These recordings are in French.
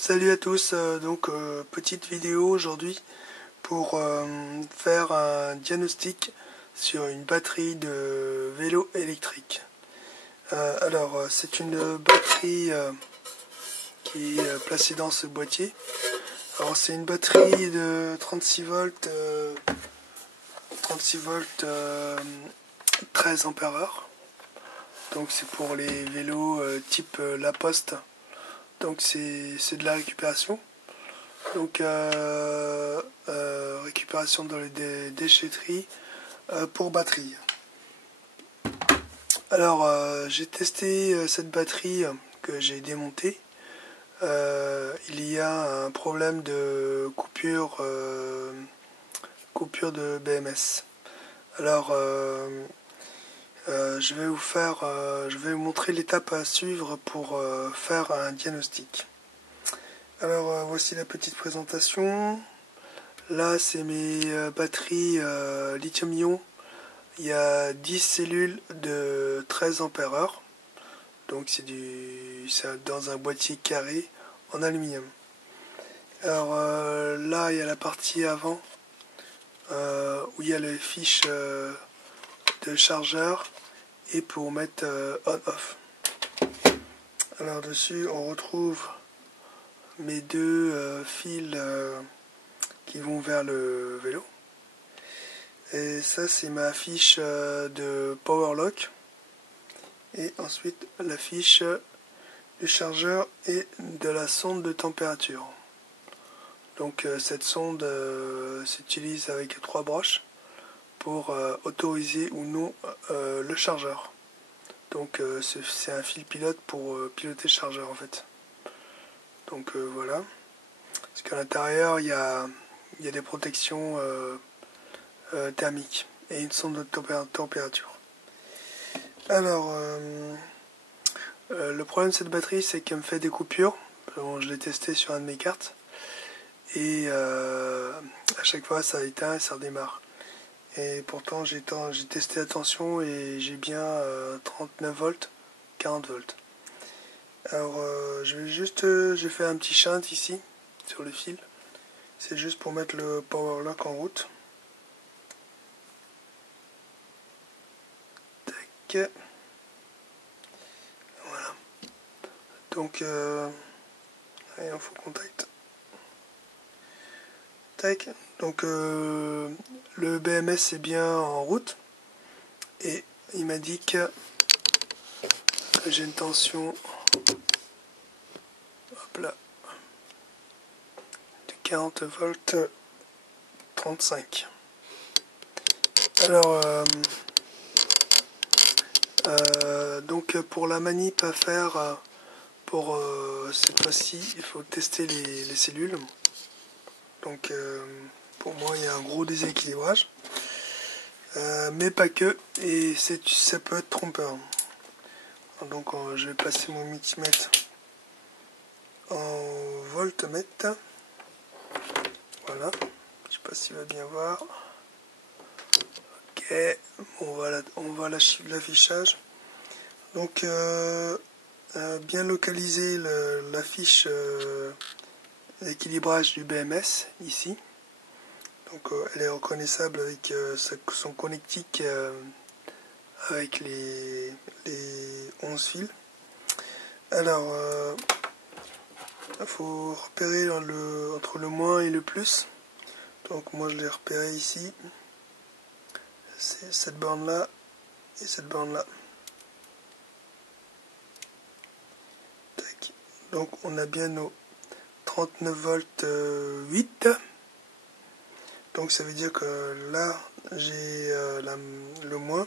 Salut à tous, petite vidéo aujourd'hui pour faire un diagnostic sur une batterie de vélo électrique. C'est une batterie qui est placée dans ce boîtier. Alors c'est une batterie de 36 volts, 13 ampères heure. Donc c'est pour les vélos type La Poste. Donc c'est de la récupération. Donc récupération dans les déchetteries pour batterie. Alors j'ai testé cette batterie que j'ai démontée. Il y a un problème de coupure de BMS. Alors je vais vous montrer l'étape à suivre pour faire un diagnostic. Alors voici la petite présentation. Là c'est mes batteries lithium-ion. Il y a 10 cellules de 13 ampères heure. Donc c'est dans un boîtier carré en aluminium. Alors là il y a la partie avant où il y a les fiches de chargeur et pour mettre on-off. Alors dessus on retrouve mes deux fils qui vont vers le vélo. Et ça c'est ma fiche de power lock. Et ensuite la fiche du chargeur et de la sonde de température. Donc cette sonde s'utilise avec 3 broches pour autoriser ou non le chargeur. Donc c'est un fil pilote pour piloter le chargeur en fait. Donc voilà. Parce qu'à l'intérieur il y a des protections thermiques et une sonde de température. Alors le problème de cette batterie c'est qu'elle me fait des coupures. Bon, je l'ai testé sur un de mes cartes et à chaque fois ça éteint et ça redémarre. Et pourtant j'ai testé attention et j'ai bien 39 volts, 40 volts. Alors j'ai fait un petit shunt ici sur le fil. C'est juste pour mettre le power lock en route. Tac. Voilà. Donc allez, info contact. Tac. Donc le BMS est bien en route et il m'indique que j'ai une tension, hop là, de 40 volts 35. Alors donc pour la manip à faire pour cette fois-ci il faut tester les cellules. Donc pour moi il y a un gros déséquilibrage, mais pas que, et ça peut être trompeur. Donc je vais passer mon multimètre en voltmètre. Voilà, je sais pas s'il va bien voir. Ok, on voit l'affichage. Donc bien localiser la fiche d'équilibrage du BMS ici. Donc elle est reconnaissable avec son connectique avec les 11 fils. Alors il faut repérer entre le moins et le plus. Donc moi je l'ai repéré ici. C'est cette borne là et cette borne là. Tac. Donc on a bien nos 39 volts 8. Donc ça veut dire que là j'ai le moins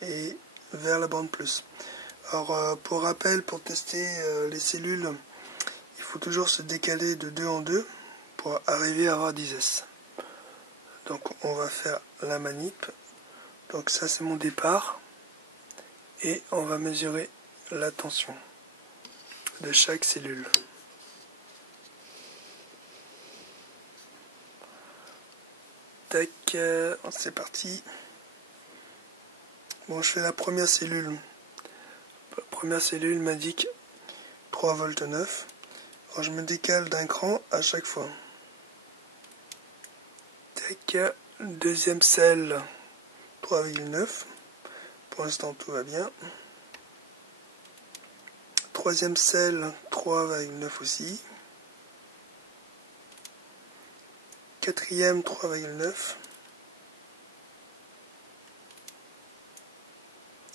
et vers la borne plus. Alors pour rappel, pour tester les cellules, il faut toujours se décaler de 2 en 2 pour arriver à avoir 10S. Donc on va faire la manip. Donc ça c'est mon départ et on va mesurer la tension de chaque cellule. Tac, c'est parti. Bon, je fais la première cellule. La première cellule m'indique 3 volts 9. Alors, je me décale d'un cran à chaque fois. Tac, deuxième selle 3,9. Pour l'instant tout va bien. Troisième selle 3,9 aussi. Quatrième 3,9.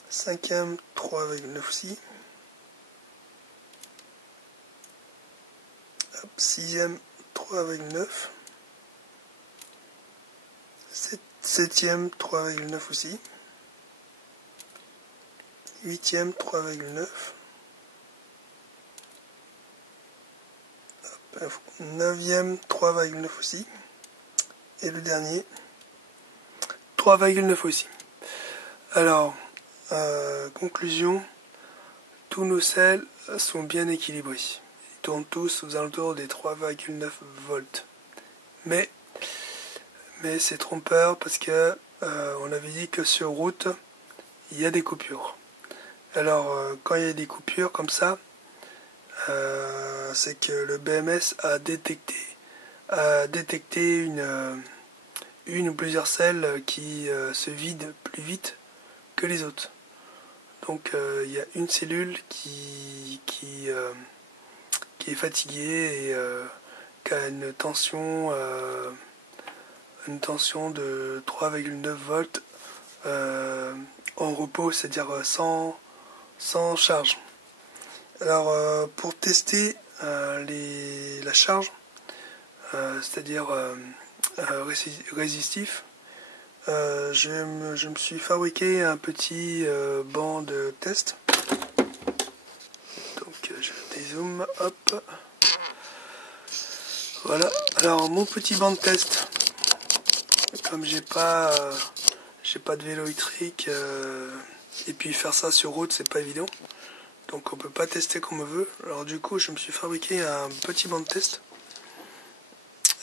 Cinquième 3,9 aussi. Hop, sixième 3,9. Septième 3,9 aussi. Huitième 3,9. Neuvième 3,9 aussi. Et le dernier 3,9 aussi. Alors, conclusion, tous nos selles sont bien équilibrés. Ils tournent tous aux alentours des 3,9 volts. Mais c'est trompeur parce que on avait dit que sur route, il y a des coupures. Alors, quand il y a des coupures comme ça, c'est que le BMS a détecté une ou plusieurs selles qui se vident plus vite que les autres. Donc il y a une cellule qui est fatiguée et qui a une tension de 3,9 volts en repos, c'est-à-dire sans charge. Alors pour tester la charge, c'est-à-dire résistif, je me suis fabriqué un petit banc de test. Donc je dézoome, hop. Voilà. Alors mon petit banc de test, comme j'ai pas de vélo électrique et puis faire ça sur route c'est pas évident. Donc on peut pas tester comme on veut. Alors du coup je me suis fabriqué un petit banc de test.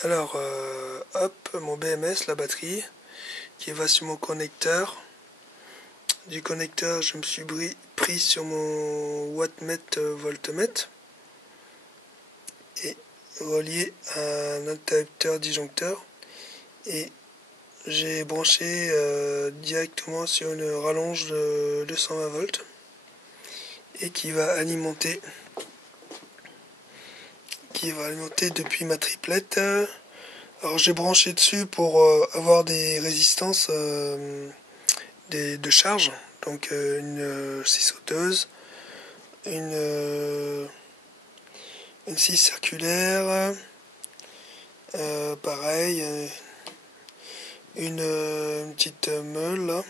Alors hop, mon BMS, la batterie qui va sur mon connecteur. Du connecteur je me suis pris sur mon wattmètre voltmètre et relié à un interrupteur disjoncteur et j'ai branché directement sur une rallonge de 220 volts et qui va alimenter depuis ma triplette. Alors j'ai branché dessus pour avoir des résistances de charge, donc une scie sauteuse, une scie circulaire, pareil, une petite meule là.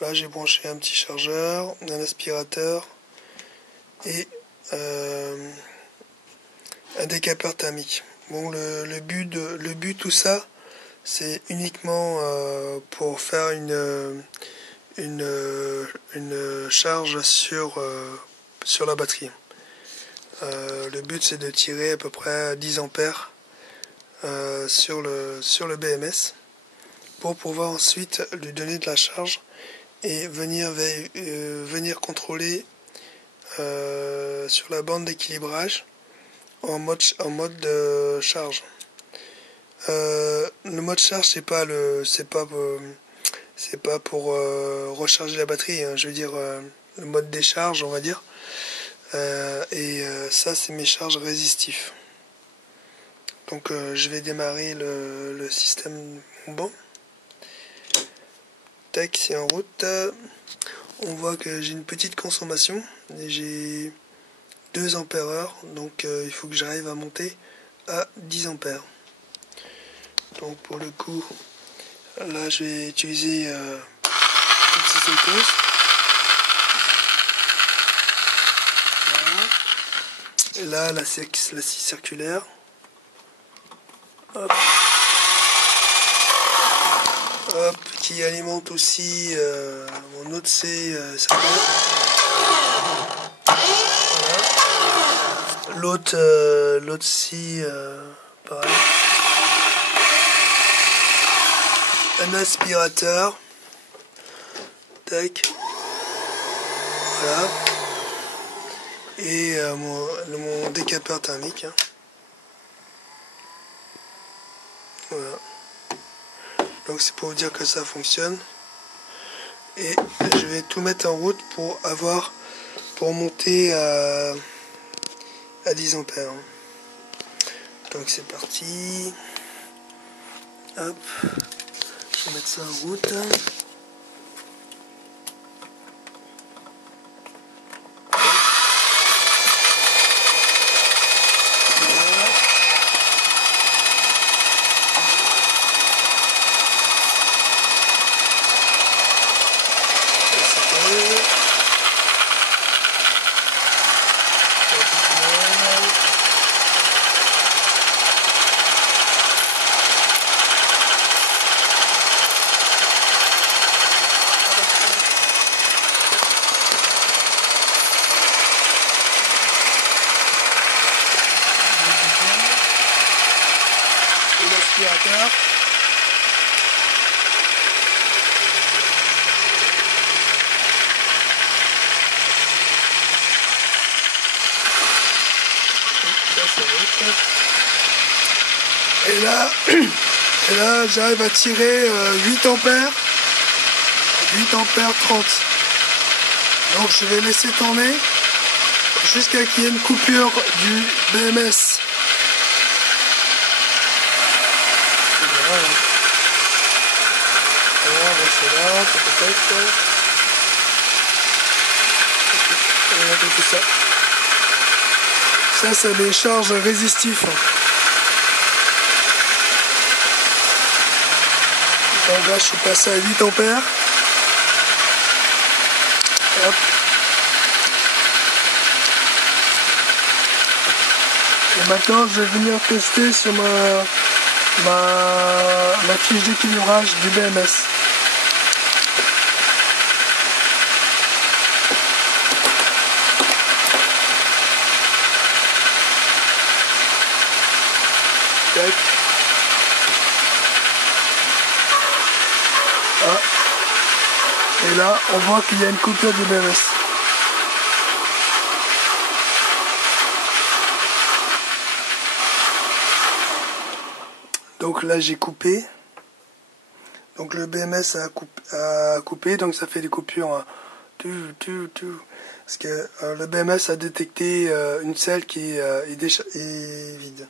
Là j'ai branché un petit chargeur, un aspirateur et un décapeur thermique. Bon, le but tout ça, c'est uniquement pour faire une charge sur la batterie. Le but c'est de tirer à peu près 10 ampères sur le BMS pour pouvoir ensuite lui donner de la charge et venir contrôler sur la bande d'équilibrage en mode de charge. Le mode charge c'est pas pour recharger la batterie, hein, je veux dire le mode décharge on va dire. Ça c'est mes charges résistifs. Donc je vais démarrer le système de mon banc. Tac, c'est en route. On voit que j'ai une petite consommation. J'ai 2 ampères-heure. Donc il faut que j'arrive à monter à 10 ampères. Donc pour le coup, là je vais utiliser une scie sauteuse. Voilà. Et là la scie circulaire. Hop. Hop, qui alimente aussi mon autre scie circulaire. Voilà. L'autre scie pareil. Un aspirateur. Tac. Voilà. et mon décapeur thermique. Hein. Voilà. Donc c'est pour vous dire que ça fonctionne. Et je vais tout mettre en route pour monter à 10 ampères. Donc c'est parti. Hop. Je vais mettre ça en route. L'aspirateur. Et là j'arrive à tirer 8 ampères 30. Donc je vais laisser tourner jusqu'à qu'il y ait une coupure du BMS. Voilà, peut-être. Ça c'est des charges résistives. Donc là je suis passé à 8 ampères. Hop. Et maintenant je vais venir tester sur ma fiche d'équilibrage du BMS. Tac. Ah. Et là on voit qu'il y a une coupure du BMS. Donc là j'ai coupé. Donc le BMS a coupé, donc ça fait des coupures. Hein. Parce que le BMS a détecté une selle qui est vide.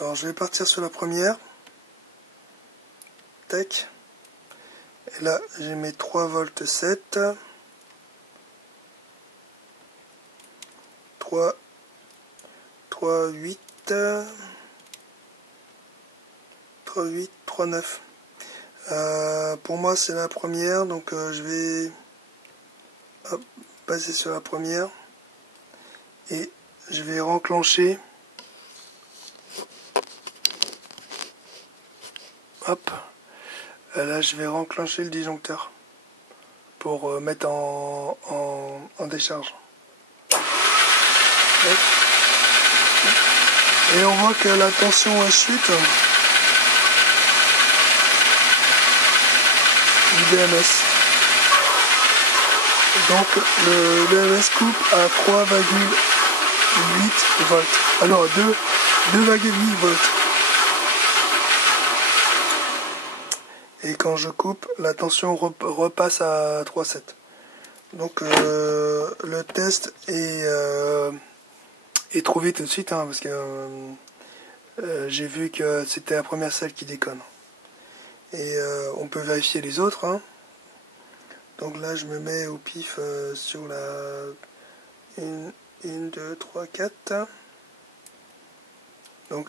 Alors je vais partir sur la première. Tac. Et là j'ai mes 3 volts 7. 3 8. 3 9. Pour moi c'est la première, donc je vais passer sur la première et je vais renclencher. Hop, là je vais renclencher le disjoncteur pour mettre en décharge. Et on voit que la tension chute du BMS. Donc le BMS coupe à 3,8 volts. Ah non, 2,8 volts. Et quand je coupe, la tension repasse à 3,7. Donc le test est trouvé tout de suite, hein, parce que j'ai vu que c'était la première selle qui déconne. Et on peut vérifier les autres. Hein. Donc là je me mets au pif sur la 1, 2, 3, 4. Donc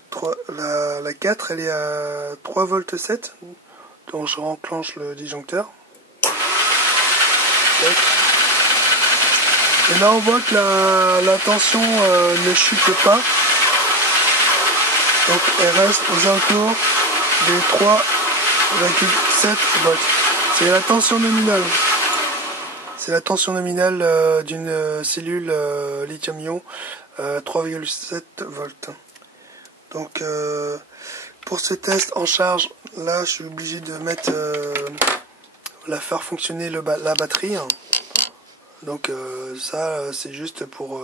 la 4 elle est à 3 volts 7. Donc je renclenche le disjoncteur. Et là on voit que la tension ne chute pas. Donc elle reste aux alentours des 3,7 volts. C'est la tension nominale. C'est la tension nominale d'une cellule lithium-ion 3,7 volts. Donc pour ce test en charge, là je suis obligé de mettre faire fonctionner la batterie. Donc ça c'est juste pour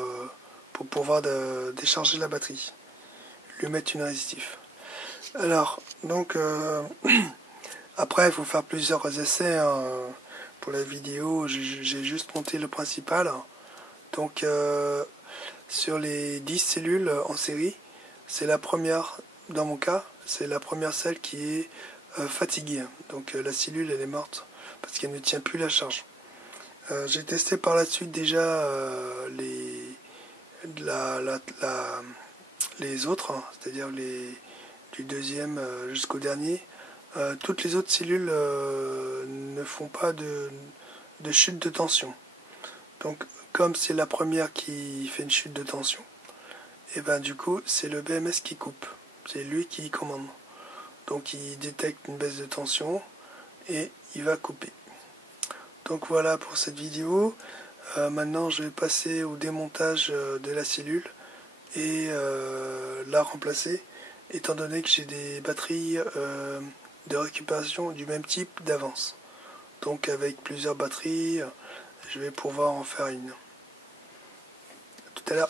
pour pouvoir décharger la batterie, lui mettre une résistif. Alors, donc, après, il faut faire plusieurs essais. Hein. Pour la vidéo, j'ai juste monté le principal. Donc, sur les 10 cellules en série, c'est la première, dans mon cas, c'est la première celle qui est fatiguée. Donc, la cellule, elle est morte parce qu'elle ne tient plus la charge. J'ai testé par la suite déjà les autres, hein, c'est-à-dire du deuxième jusqu'au dernier. Toutes les autres cellules ne font pas de chute de tension. Donc, comme c'est la première qui fait une chute de tension, et ben du coup, c'est le BMS qui coupe. C'est lui qui commande. Donc, il détecte une baisse de tension et il va couper. Donc voilà pour cette vidéo. Maintenant, je vais passer au démontage de la cellule et la remplacer, étant donné que j'ai des batteries de récupération du même type d'avance. Donc avec plusieurs batteries, je vais pouvoir en faire une. À tout à l'heure.